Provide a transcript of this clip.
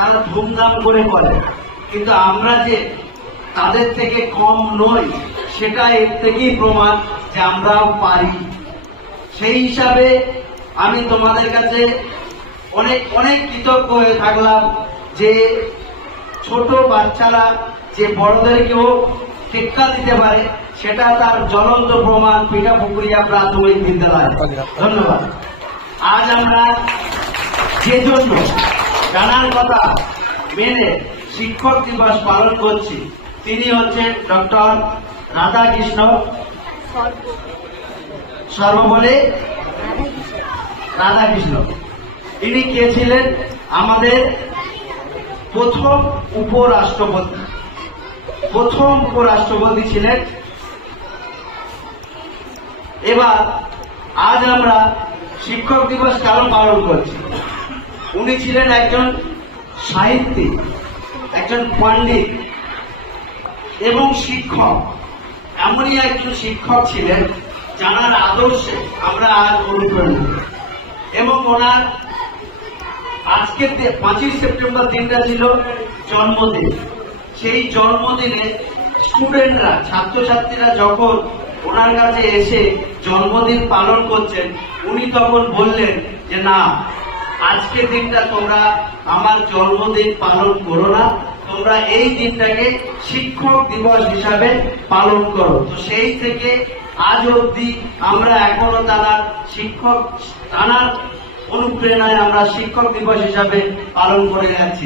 তারা ধুমধাম করে করে, কিন্তু আমরা যে তাদের থেকে কম নই সেটা এর থেকেই প্রমাণ যে আমরাও পারি। সেই হিসাবে আমি তোমাদের কাছে অনেক অনেক কৃতজ্ঞ হয়ে থাকলাম যে ছোট বাচ্চারা যে বড়দেরকেও টেক্কা দিতে পারে, সেটা তার জ্বলন্ত প্রমাণ পিঠাপুকুরিয়া প্রাথমিক বিদ্যালয়। ধন্যবাদ। আজ আমরা যে জন্য জানার কথা মেনে শিক্ষক দিবস পালন করছি, তিনি হচ্ছেন ডক্টর রাধাকৃষ্ণ সর্ববলে রাধাকৃষ্ণ। তিনি কে ছিলেন? আমাদের প্রথম উপরাষ্ট্রপতি ছিলেন। এবার আজ আমরা শিক্ষক দিবস কেন পালন করছি? উনি ছিলেন একজন সাহিত্যিক, একজন পণ্ডিত এবং শিক্ষক। এমনই একজন শিক্ষক ছিলেন যার আদর্শে আমরা আজ অনুপ্রাণিত। এবং ওনার আজকে 5ই সেপ্টেম্বর দিনটা ছিল জন্মদিন। সেই জন্মদিনে স্টুডেন্টরা, ছাত্রছাত্রীরা যখন ওনার কাছে এসে জন্মদিন পালন করছেন, উনি তখন বললেন যে না, আজকের দিনটা তোমরা আমার জন্মদিন পালন করো না, তোমরা এই দিনটাকে শিক্ষক দিবস হিসাবে পালন করো। তো সেই থেকে আজ অবধি আমরা এখনো তার অনুপ্রেরণায় আমরা শিক্ষক দিবস হিসাবে পালন করে যাচ্ছি।